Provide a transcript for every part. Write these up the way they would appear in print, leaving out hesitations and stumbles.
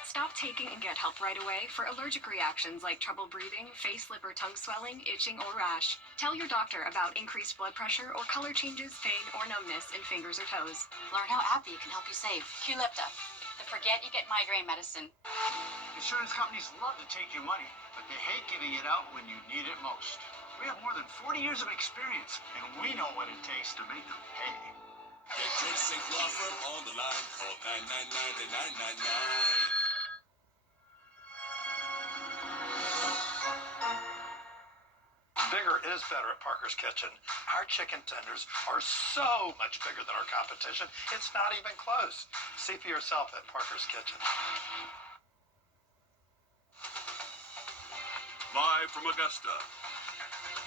Stop taking and get help right away for allergic reactions like trouble breathing, face, lip, or tongue swelling, itching, or rash. Tell your doctor about increased blood pressure or color changes, pain, or numbness in fingers or toes. Learn how Appy can help you save. Qlipta, the forget you get migraine medicine. Insurance companies love to take your money, but they hate giving it out when you need it most. We have more than 40 years of experience, and we know what it takes to make them pay. Get your safe law firm on the line. Call 999-9999. Bigger is better at Parker's Kitchen. Our chicken tenders are so much bigger than our competition, it's not even close. See for yourself at Parker's Kitchen. Live from Augusta,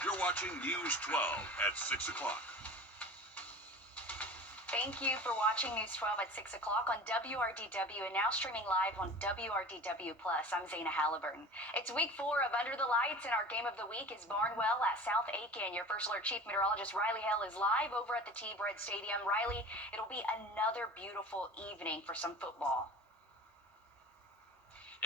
you're watching News 12 at 6 o'clock. Thank you for watching News 12 at 6 o'clock on WRDW and now streaming live on WRDW+. I'm Zaina Halliburton. It's week 4 of Under the Lights, and our game of the week is Barnwell at South Aiken. Your First Alert Chief Meteorologist Riley Hale is live over at the T-Bread Stadium. Riley, it'll be another beautiful evening for some football.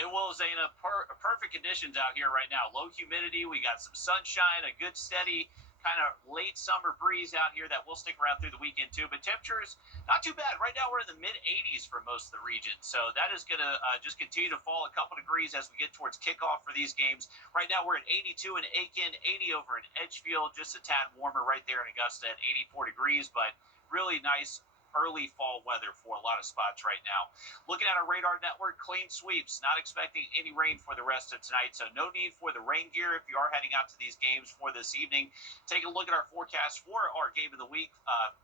It will, Zaina. Perfect conditions out here right now. Low humidity. We got some sunshine, a good steady kind of late summer breeze out here that will stick around through the weekend too. But temperatures, not too bad. Right now we're in the mid-80s for most of the region. So that is going to just continue to fall a couple degrees as we get towards kickoff for these games. Right now we're at 82 in Aiken, 80 over in Edgefield, just a tad warmer right there in Augusta at 84 degrees. But really nice early fall weather for a lot of spots right now. Looking at our radar network, clean sweeps. Not expecting any rain for the rest of tonight, so no need for the rain gear if you are heading out to these games for this evening. Take a look at our forecast for our game of the week.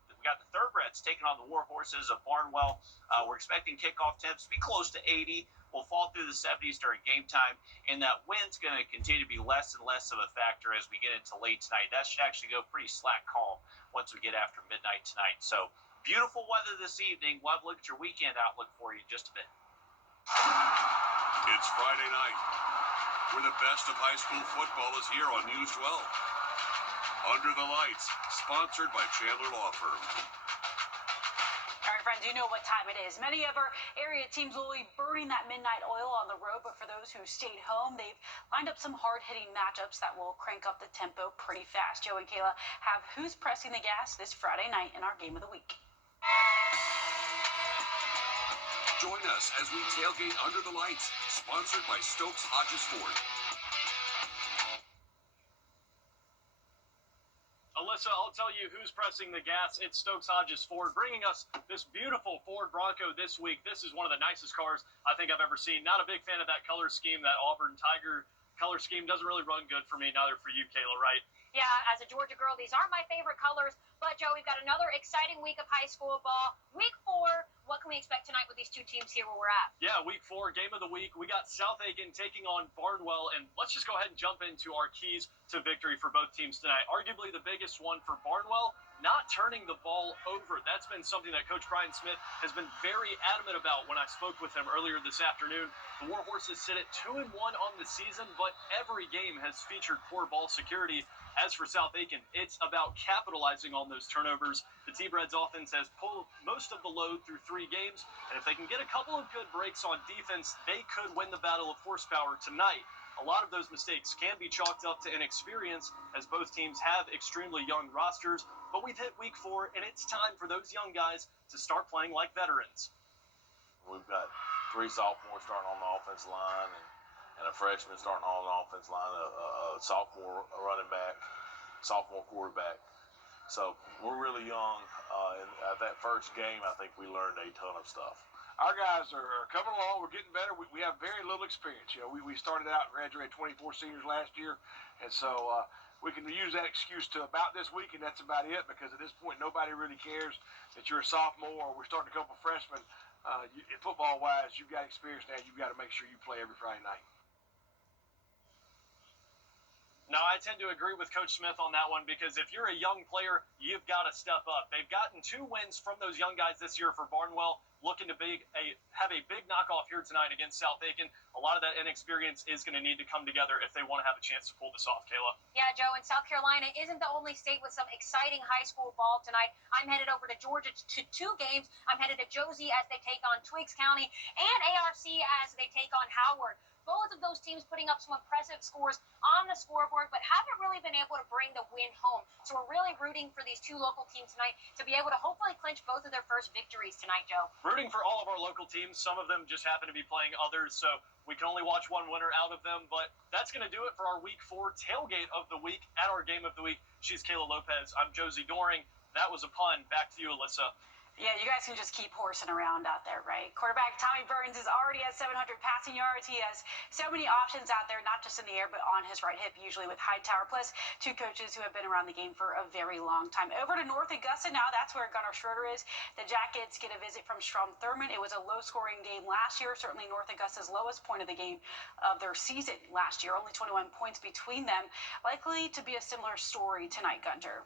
We got the Thoroughbreds taking on the War Horses of Barnwell. We're expecting kickoff temps to be close to 80. We'll fall through the 70s during game time, and that wind's going to continue to be less and less of a factor as we get into late tonight. That should actually go pretty slack calm once we get after midnight tonight. So beautiful weather this evening. We'll have a look at your weekend outlook for you in just a bit. It's Friday night, where the best of high school football is here on News 12. Under the Lights, sponsored by Chandler Law Firm. All right, friends, you know what time it is. Many of our area teams will be burning that midnight oil on the road, but for those who stayed home, they've lined up some hard-hitting matchups that will crank up the tempo pretty fast. Joe and Kayla have who's pressing the gas this Friday night in our game of the week. Join us as we tailgate Under the Lights, sponsored by Stokes Hodges Ford. Alyssa, I'll tell you who's pressing the gas. It's Stokes Hodges Ford, bringing us this beautiful Ford Bronco this week. This is one of the nicest cars I think I've ever seen. Not a big fan of that color scheme. That Auburn Tiger color scheme doesn't really run good for me, neither for you, Kayla, right? Yeah, as a Georgia girl, these aren't my favorite colors. But, Joe, we've got another exciting week of high school ball. Week 4, what can we expect tonight with these two teams here where we're at? Yeah, week 4, game of the week. We got South Aiken taking on Barnwell. And let's just go ahead and jump into our keys to victory for both teams tonight. Arguably the biggest one for Barnwell, not turning the ball over. That's been something that Coach Brian Smith has been very adamant about when I spoke with him earlier this afternoon. The War Horses sit at 2-1 on the season, but every game has featured poor ball security. As for South Aiken, it's about capitalizing on those turnovers. The T-Breads offense has pulled most of the load through 3 games, and if they can get a couple of good breaks on defense, they could win the battle of horsepower tonight. A lot of those mistakes can be chalked up to inexperience, as both teams have extremely young rosters, but we've hit week 4, and it's time for those young guys to start playing like veterans. We've got 3 sophomores starting on the offensive line, and a freshman starting on the offensive line, a sophomore running back, sophomore quarterback. So we're really young. And at that first game, I think we learned a ton of stuff. Our guys are coming along. We're getting better. We have very little experience. You know, we started out and graduated 24 seniors last year, and so we can use that excuse to about this week, and that's about it, because at this point nobody really cares that you're a sophomore or we're starting a couple freshmen. Football-wise, you've got experience now. You've got to make sure you play every Friday night. No, I tend to agree with Coach Smith on that one because if you're a young player, you've got to step up. They've gotten 2 wins from those young guys this year for Barnwell, looking to have a big knockoff here tonight against South Aiken. A lot of that inexperience is going to need to come together if they want to have a chance to pull this off, Kayla. Yeah, Joe, and South Carolina isn't the only state with some exciting high school ball tonight. I'm headed over to Georgia to 2 games. I'm headed to Josie as they take on Twiggs County and ARC as they take on Howard. Both of those teams putting up some impressive scores on the scoreboard, but haven't really been able to bring the win home. So we're really rooting for these 2 local teams tonight to be able to hopefully clinch both of their first victories tonight, Joe. Rooting for all of our local teams. Some of them just happen to be playing others, so we can only watch one winner out of them. But that's going to do it for our Week 4 tailgate of the week at our game of the week. She's Kayla Lopez. I'm Josie Doring. That was a pun. Back to you, Alyssa. Yeah, you guys can just keep horsing around out there, right? Quarterback Tommy Burns is already at 700 passing yards. He has so many options out there, not just in the air, but on his right hip, usually with Hightower, plus 2 coaches who have been around the game for a very long time. Over to North Augusta now. That's where Gunnar Schroeder is. The Jackets get a visit from Strom Thurmond. It was a low-scoring game last year, certainly North Augusta's lowest point of the game of their season last year. Only 21 points between them. Likely to be a similar story tonight, Gunter.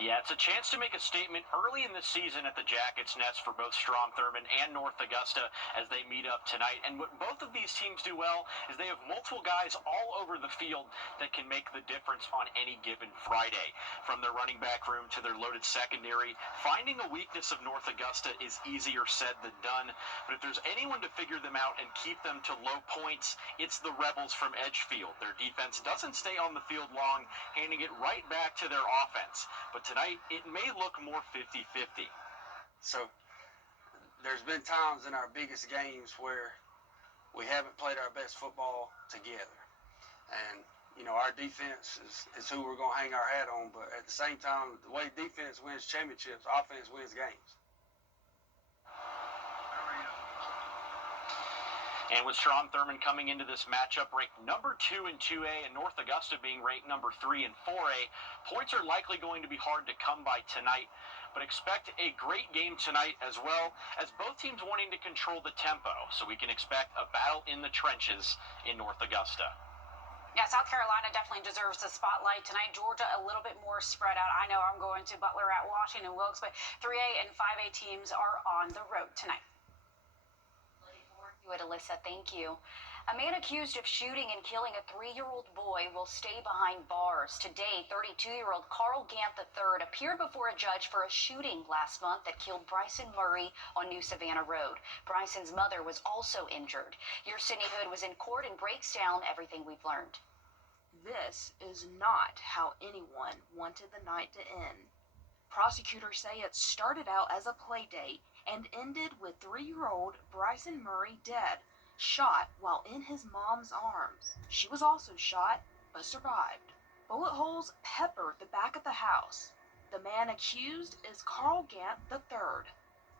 Yeah, it's a chance to make a statement early in the season at the Jackets' nest for both Strom Thurmond and North Augusta as they meet up tonight. And what both of these teams do well is they have multiple guys all over the field that can make the difference on any given Friday. From their running back room to their loaded secondary, finding a weakness of North Augusta is easier said than done. But if there's anyone to figure them out and keep them to low points, it's the Rebels from Edgefield. Their defense doesn't stay on the field long, handing it right back to their offense. But tonight, it may look more 50-50. So there's been times in our biggest games where we haven't played our best football together. And, you know, our defense is who we're going to hang our hat on. But at the same time, the way defense wins championships, offense wins games. And with Strom Thurmond coming into this matchup ranked number 2 in 2A and North Augusta being ranked number 3 in 4A, points are likely going to be hard to come by tonight. But expect a great game tonight as well, as both teams wanting to control the tempo. So we can expect a battle in the trenches in North Augusta. Yeah, South Carolina definitely deserves the spotlight tonight. Georgia a little bit more spread out. I know I'm going to Butler at Washington Wilkes, but 3A and 5A teams are on the road tonight. Alyssa, thank you. A man accused of shooting and killing a 3-year-old boy will stay behind bars. Today, 32-year-old Carl Gant III appeared before a judge for a shooting last month that killed Bryson Murray on New Savannah Road. Bryson's mother was also injured. Your Sydney Hood was in court and breaks down everything we've learned. This is not how anyone wanted the night to end. Prosecutors say it started out as a play date and ended with 3-year-old Bryson Murray dead, shot while in his mom's arms. She was also shot, but survived. Bullet holes peppered the back of the house. The man accused is Carl Gant III.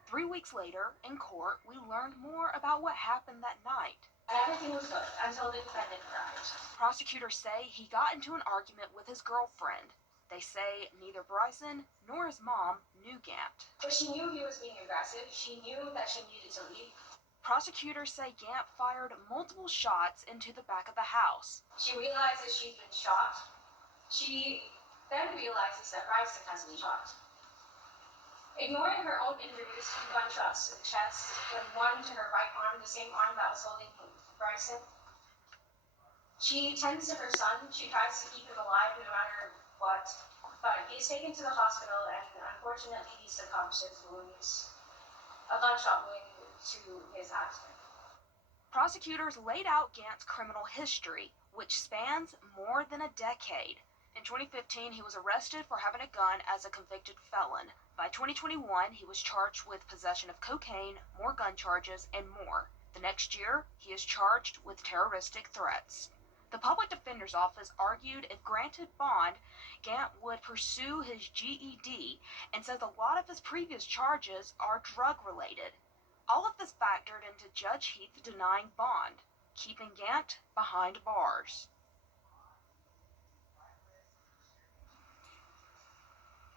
3 weeks later, in court, we learned more about what happened that night. Everything was good until the defendant arrived. Prosecutors say he got into an argument with his girlfriend. They say neither Bryson nor his mom knew Gant. But she knew he was being aggressive. She knew that she needed to leave. Prosecutors say Gant fired multiple shots into the back of the house. She realizes she's been shot. She then realizes that Bryson has been shot. Ignoring her own injuries from gunshots to the chest, and one to her right arm, the same arm that was holding Bryson, she tends to her son. She tries to keep him alive no matter what, but he's taken to the hospital and unfortunately he succumbs to his wounds, a gunshot wound to his abdomen. Prosecutors laid out Gant's criminal history, which spans more than a decade. In 2015, he was arrested for having a gun as a convicted felon. By 2021, he was charged with possession of cocaine, more gun charges, and more. The next year, he is charged with terroristic threats. The Public Defender's Office argued if granted bond, Gant would pursue his GED and says a lot of his previous charges are drug-related. All of this factored into Judge Heath denying bond, keeping Gant behind bars.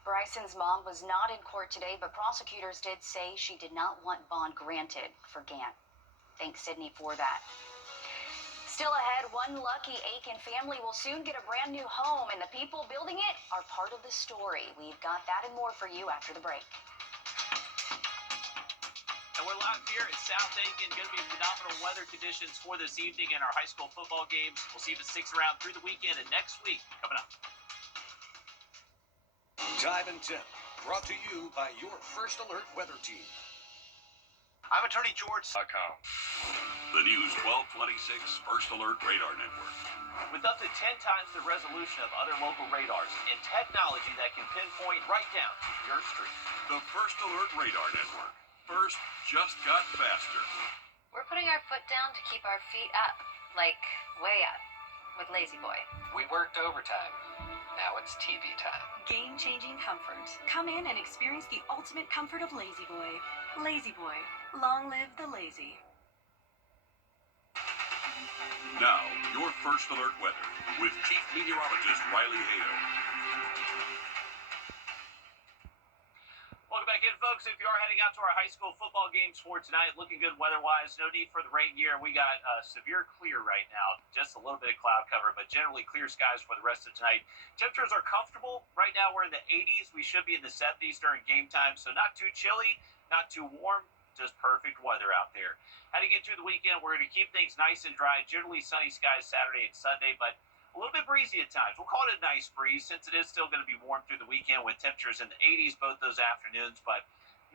Bryson's mom was not in court today, but prosecutors did say she did not want bond granted for Gant. Thanks, Sydney, for that. Still ahead, one lucky Aiken family will soon get a brand new home, and the people building it are part of the story. We've got that and more for you after the break. And we're live here at South Aiken. Going to be phenomenal weather conditions for this evening in our high school football games. We'll see if it sticks around through the weekend and next week coming up. Time and Tip, brought to you by your First Alert weather team. I'm Attorney George.com. The News 1226 First Alert Radar Network. With up to 10 times the resolution of other local radars and technology that can pinpoint right down to your street. The First Alert Radar Network. First just got faster. We're putting our foot down to keep our feet up, like way up, with Lazy Boy. We worked overtime. Now it's TV time. Game-changing comfort. Come in and experience the ultimate comfort of Lazy Boy. Lazy Boy. Long live the lazy. Now, your First Alert weather with Chief Meteorologist Riley Hale. Welcome back in, folks. If you are heading out to our high school football games for tonight, looking good weather-wise, no need for the rain gear. We got severe clear right now, just a little bit of cloud cover, but generally clear skies for the rest of tonight. Temperatures are comfortable. Right now we're in the 80s. We should be in the 70s during game time, so not too chilly, not too warm, just perfect weather out there. Heading into the weekend, we're going to keep things nice and dry, generally sunny skies Saturday and Sunday, but a little bit breezy at times. We'll call it a nice breeze since it is still going to be warm through the weekend with temperatures in the 80s both those afternoons, but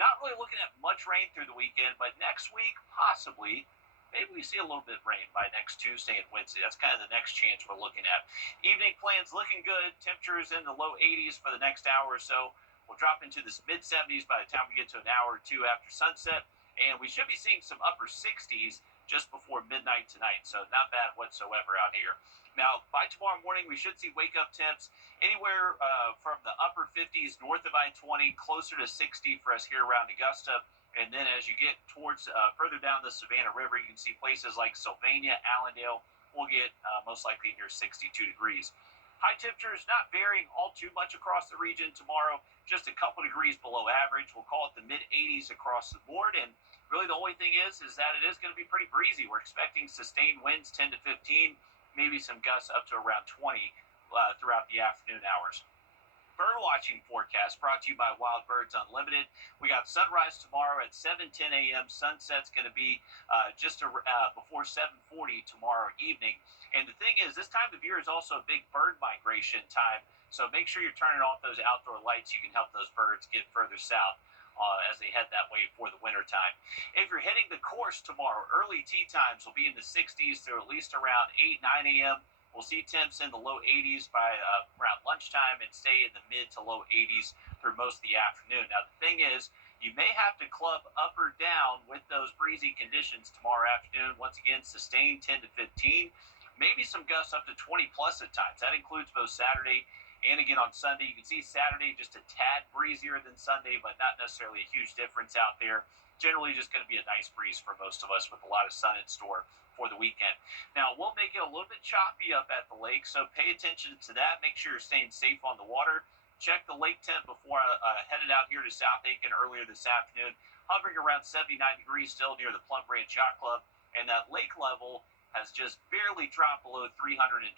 not really looking at much rain through the weekend. But next week, possibly, maybe we see a little bit of rain by next Tuesday and Wednesday. That's kind of the next chance we're looking at. Evening plans looking good. Temperatures in the low 80s for the next hour or so. We'll drop into this mid-70s by the time we get to an hour or two after sunset, and we should be seeing some upper 60s just before midnight tonight, so not bad whatsoever out here. Now, by tomorrow morning, we should see wake-up temps anywhere from the upper 50s north of I-20, closer to 60 for us here around Augusta, and then as you get towards further down the Savannah River, you can see places like Sylvania, Allendale will get most likely near 62 degrees. High temperatures not varying all too much across the region tomorrow, just a couple degrees below average. We'll call it the mid-80s across the board, and really the only thing is that it is going to be pretty breezy. We're expecting sustained winds 10 to 15, maybe some gusts up to around 20 throughout the afternoon hours. Bird watching forecast brought to you by Wild Birds Unlimited. We got sunrise tomorrow at 7:10 a.m. Sunset's going to be just before 7:40 tomorrow evening. And the thing is, this time of year is also a big bird migration time. So make sure you're turning off those outdoor lights. You can help those birds get further south as they head that way for the winter time. If you're hitting the course tomorrow, early tee times will be in the 60s through at least around 8, 9 a.m. We'll see temps in the low 80s by around lunchtime and stay in the mid to low 80s through most of the afternoon. Now, the thing is, you may have to club up or down with those breezy conditions tomorrow afternoon. Once again, sustained 10 to 15, maybe some gusts up to 20 plus at times. That includes both Saturday and again on Sunday. You can see Saturday just a tad breezier than Sunday, but not necessarily a huge difference out there. Generally just going to be a nice breeze for most of us with a lot of sun in store for the weekend. Now, we'll make it a little bit choppy up at the lake, so pay attention to that. Make sure you're staying safe on the water. Check the lake temp before I headed out here to South Aiken earlier this afternoon. Hovering around 79 degrees still near the Plum Branch Yacht Club, and that lake level has just barely dropped below 328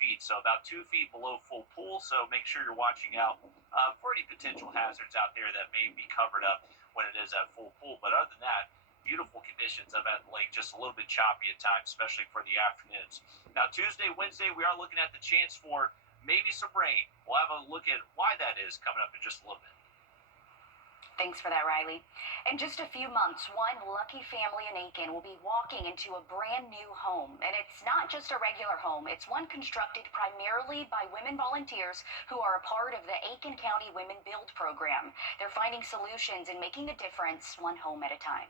feet, so about 2 feet below full pool. So make sure you're watching out for any potential hazards out there that may be covered up when it is at full pool. But other than that, beautiful conditions up at the lake, just a little bit choppy at times, especially for the afternoons. Now, Tuesday, Wednesday, we are looking at the chance for maybe some rain. We'll have a look at why that is coming up in just a little bit. Thanks for that, Riley. In just a few months, one lucky family in Aiken will be walking into a brand new home. And it's not just a regular home. It's one constructed primarily by women volunteers who are a part of the Aiken County Women Build program. They're finding solutions and making a difference one home at a time.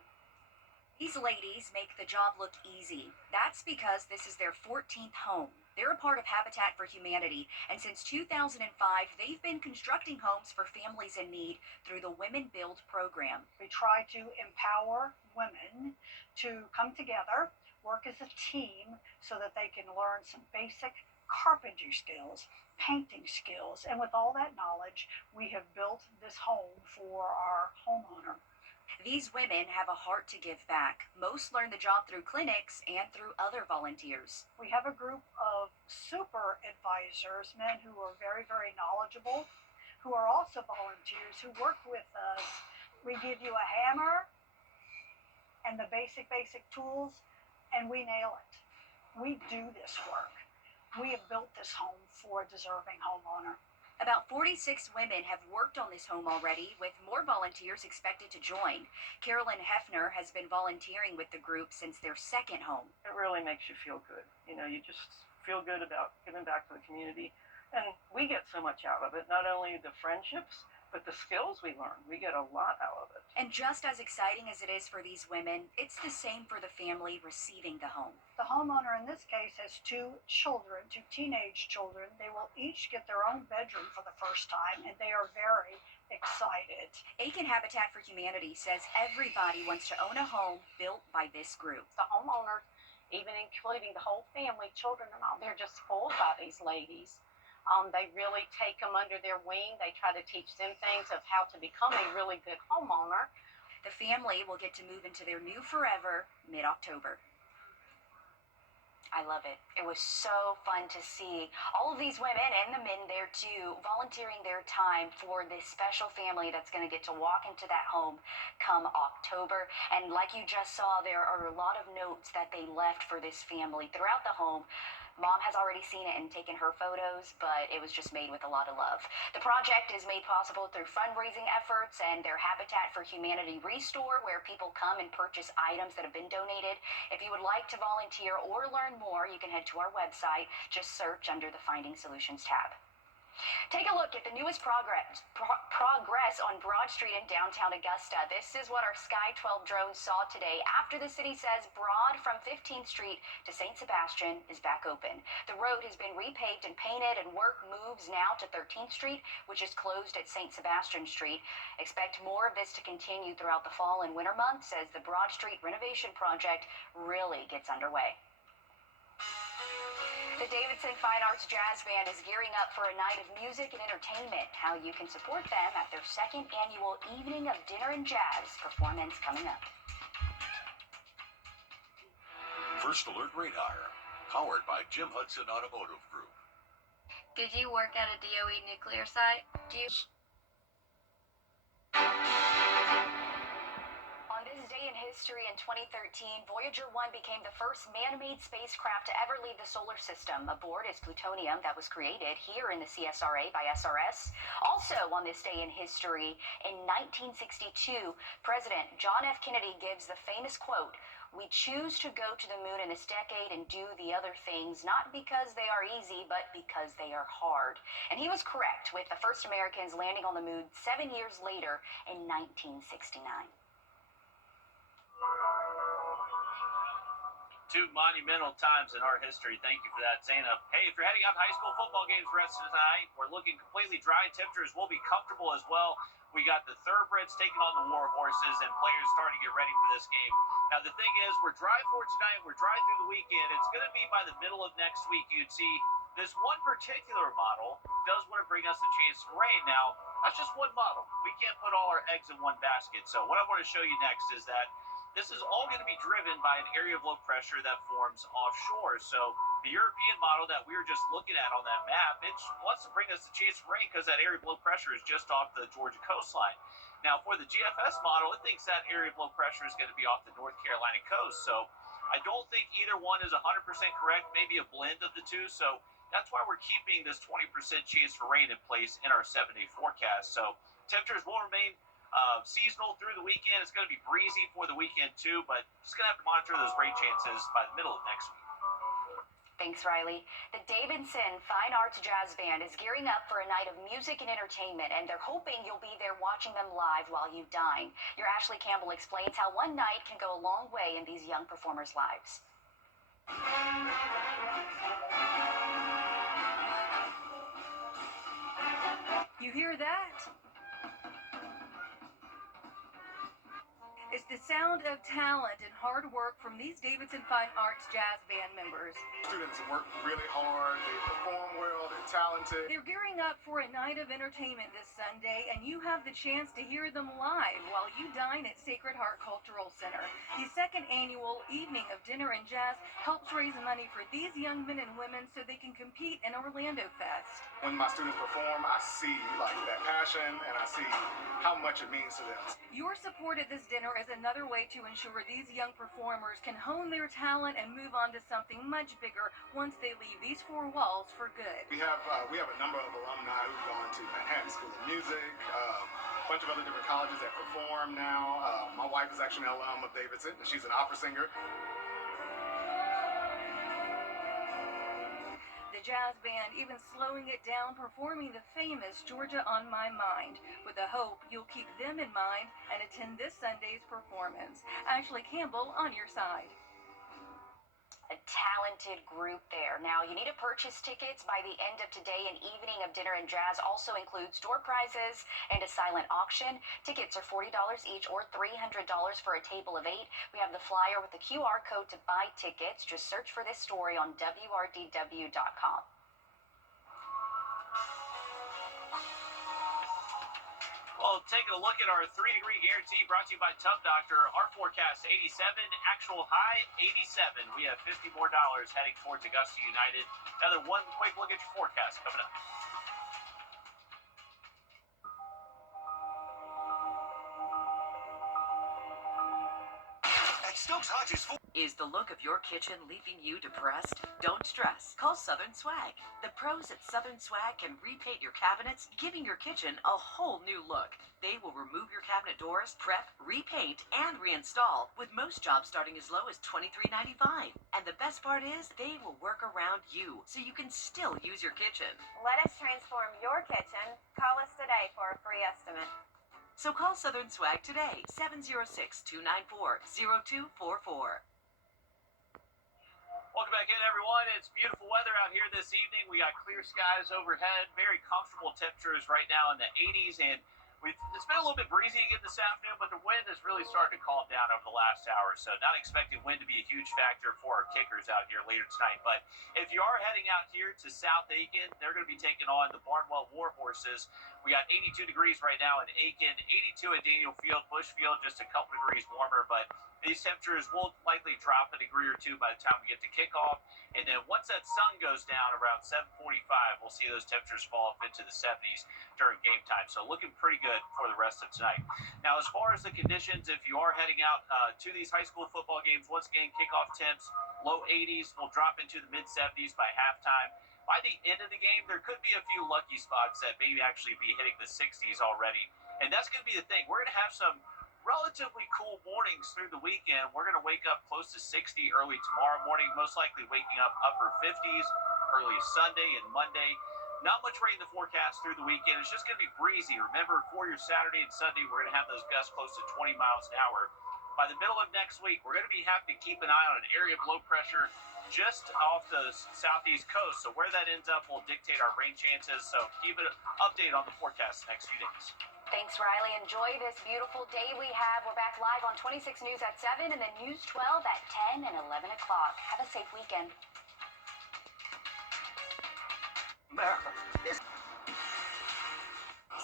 These ladies make the job look easy. That's because this is their 14th home. They're a part of Habitat for Humanity, and since 2005, they've been constructing homes for families in need through the Women Build program. We try to empower women to come together, work as a team, so that they can learn some basic carpentry skills, painting skills, and with all that knowledge, we have built this home for our homeowner These women have a heart to give back. Most learn the job through clinics and through other volunteers. We have a group of super advisors, men who are very, very knowledgeable, who are also volunteers, who work with us. We give you a hammer and the basic tools, and we nail it. We do this work. We have built this home for a deserving homeowner. About 46 women have worked on this home already, with more volunteers expected to join. Carolyn Hefner has been volunteering with the group since their second home. It really makes you feel good. You know, you just feel good about giving back to the community. And we get so much out of it, not only the friendships, but the skills we learn. We get a lot out of it. And just as exciting as it is for these women, it's the same for the family receiving the home. The homeowner in this case has two children, two teenage children. They will each get their own bedroom for the first time, and they are very excited. Aiken Habitat for Humanity says everybody wants to own a home built by this group. The homeowners, even including the whole family, children and all, they're just spoiled by these ladies. They really take them under their wing. They try to teach them things of how to become a really good homeowner. The family will get to move into their new forever mid-October. I love it. It was so fun to see all of these women and the men there too, volunteering their time for this special family that's going to get to walk into that home come October. And like you just saw, there are a lot of notes that they left for this family throughout the home. Mom has already seen it and taken her photos, but it was just made with a lot of love. The project is made possible through fundraising efforts and their Habitat for Humanity Restore, where people come and purchase items that have been donated. If you would like to volunteer or learn more, you can head to our website. Just search under the Finding Solutions tab. Take a look at the newest progress on Broad Street in downtown Augusta. This is what our Sky 12 drone saw today after the city says Broad from 15th Street to St. Sebastian is back open. The road has been repaved and painted, and work moves now to 13th Street, which is closed at St. Sebastian Street. Expect more of this to continue throughout the fall and winter months as the Broad Street renovation project really gets underway. The Davidson Fine Arts Jazz Band is gearing up for a night of music and entertainment. How you can support them at their second annual Evening of Dinner and Jazz performance coming up. First Alert Radar, powered by Jim Hudson Automotive Group. Did you work at a DOE nuclear site? On this day in history in 2013, Voyager 1 became the first man-made spacecraft to ever leave the solar system. Aboard is plutonium that was created here in the CSRA by SRS. Also on this day in history, in 1962, President John F. Kennedy gives the famous quote, "We choose to go to the moon in this decade and do the other things, not because they are easy, but because they are hard." And he was correct, with the first Americans landing on the moon 7 years later in 1969. Two monumental times in our history. Thank you for that, Zainab. Hey, if you're heading out to high school football games the rest of the night, we're looking completely dry. Temperatures will be comfortable as well. We got the thoroughbreds taking on the war horses, and players starting to get ready for this game. Now, the thing is, we're dry for tonight. We're dry through the weekend. It's going to be by the middle of next week. You'd see this one particular model does want to bring us a chance for rain. Now, that's just one model. We can't put all our eggs in one basket. So what I want to show you next is that this is all going to be driven by an area of low pressure that forms offshore. So the European model that we were just looking at on that map, it wants to bring us a chance for rain because that area of low pressure is just off the Georgia coastline. Now, for the GFS model, it thinks that area of low pressure is going to be off the North Carolina coast. So I don't think either one is 100% correct, maybe a blend of the two. So that's why we're keeping this 20% chance for rain in place in our 7-day forecast. So temperatures will remain seasonal through the weekend. It's going to be breezy for the weekend too, but just going to have to monitor those rain chances by the middle of next week. Thanks, Riley. The Davidson Fine Arts Jazz Band is gearing up for a night of music and entertainment, and they're hoping you'll be there watching them live while you dine. Your Ashley Campbell explains how one night can go a long way in these young performers' lives. You hear that? It's the sound of talent and hard work from these Davidson Fine Arts Jazz Band members. Students work really hard, they perform well, they're talented. They're gearing up for a night of entertainment this Sunday, and you have the chance to hear them live while you dine at Sacred Heart Cultural Center. The second annual Evening of Dinner and Jazz helps raise money for these young men and women so they can compete in Orlando Fest. When my students perform, I see like that passion and I see how much it means to them. Your support at this dinner is another way to ensure these young performers can hone their talent and move on to something much bigger once they leave these four walls for good. We have a number of alumni who've gone to Manhattan School of Music, a bunch of other different colleges that perform now. My wife is actually an alum of Davidson, and she's an opera singer. The jazz band even slowing it down, performing the famous Georgia on My Mind, with the hope you'll keep them in mind and attend this Sunday's performance. Ashley Campbell on your side. A talented group there. Now, you need to purchase tickets by the end of today. An Evening of Dinner and Jazz also includes door prizes and a silent auction. Tickets are $40 each or $300 for a table of 8. We have the flyer with the QR code to buy tickets. Just search for this story on WRDW.com. Well, taking a look at our 3-degree guarantee brought to you by Tub Doctor. Our forecast 87, actual high 87. We have $50 more heading towards Augusta United. Another one quick look at your forecast coming up. At Stokes Hodges. Is the look of your kitchen leaving you depressed? Don't stress. Call Southern Swag. The pros at Southern Swag can repaint your cabinets, giving your kitchen a whole new look. They will remove your cabinet doors, prep, repaint, and reinstall, with most jobs starting as low as $23.95. And the best part is, they will work around you, so you can still use your kitchen. Let us transform your kitchen. Call us today for a free estimate. So call Southern Swag today, 706-294-0244. Welcome back in, everyone. It's beautiful weather out here this evening. We got clear skies overhead, very comfortable temperatures right now in the 80s, and it's been a little bit breezy again this afternoon, but the wind has really started to calm down over the last hour, so not expecting wind to be a huge factor for our kickers out here later tonight. But if you are heading out here to South Aiken, they're going to be taking on the Barnwell War Horses. We got 82 degrees right now in Aiken, 82 at Daniel Field. Bushfield just a couple degrees warmer, but these temperatures will likely drop a degree or two by the time we get to kickoff. And then once that sun goes down around 7:45, we'll see those temperatures fall up into the 70s during game time. So looking pretty good for the rest of tonight. Now, as far as the conditions, if you are heading out to these high school football games, once again, kickoff temps, low 80s, will drop into the mid-70s by halftime. By the end of the game, there could be a few lucky spots that may actually be hitting the 60s already. And that's going to be the thing. We're going to have some relatively cool mornings through the weekend. We're going to wake up close to 60 early tomorrow morning, most likely waking up upper 50s early Sunday and Monday. Not much rain in the forecast through the weekend. It's just going to be breezy. Remember, for your Saturday and Sunday, we're going to have those gusts close to 20 miles an hour. By the middle of next week, we're going to be having to keep an eye on an area of low pressure just off the southeast coast. So where that ends up will dictate our rain chances. So keep an update on the forecast the next few days. Thanks, Riley. Enjoy this beautiful day we have. We're back live on 26 News at 7 and then News 12 at 10 and 11 o'clock. Have a safe weekend.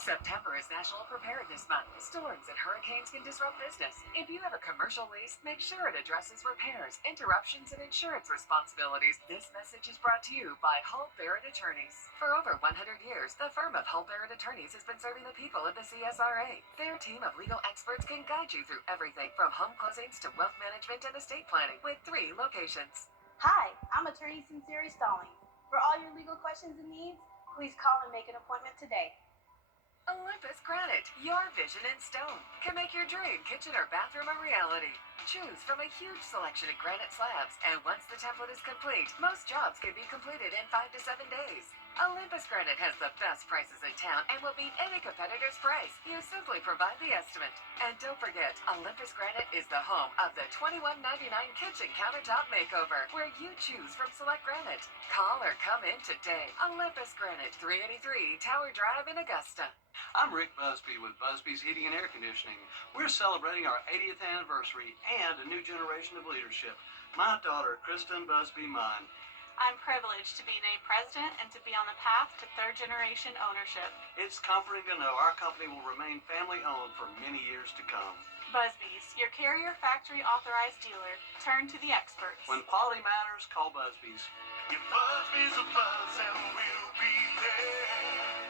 September is National Preparedness Month. Storms and hurricanes can disrupt business. If you have a commercial lease, make sure it addresses repairs, interruptions, and insurance responsibilities. This message is brought to you by Hull Barrett Attorneys. For over 100 years, the firm of Hull Barrett Attorneys has been serving the people of the CSRA. Their team of legal experts can guide you through everything from home closings to wealth management and estate planning with 3 locations. Hi, I'm attorney Sincere Stalling. For all your legal questions and needs, please call and make an appointment today. Olympus Granite, your vision in stone, can make your dream kitchen or bathroom a reality. Choose from a huge selection of granite slabs, and once the template is complete, most jobs can be completed in 5 to 7 days. Olympus Granite has the best prices in town and will beat any competitor's price. You simply provide the estimate. And don't forget, Olympus Granite is the home of the $21.99 kitchen countertop makeover, where you choose from select granite. Call or come in today. Olympus Granite, 383 Tower Drive in Augusta. I'm Rick Busby with Busby's Heating and Air Conditioning. We're celebrating our 80th anniversary and a new generation of leadership. My daughter, Kristen Busby, mine. I'm privileged to be named president and to be on the path to third-generation ownership. It's comforting to know our company will remain family-owned for many years to come. Busby's, your Carrier Factory authorized dealer. Turn to the experts. When quality matters, call Busby's. Give Busby's a buzz and we'll be there.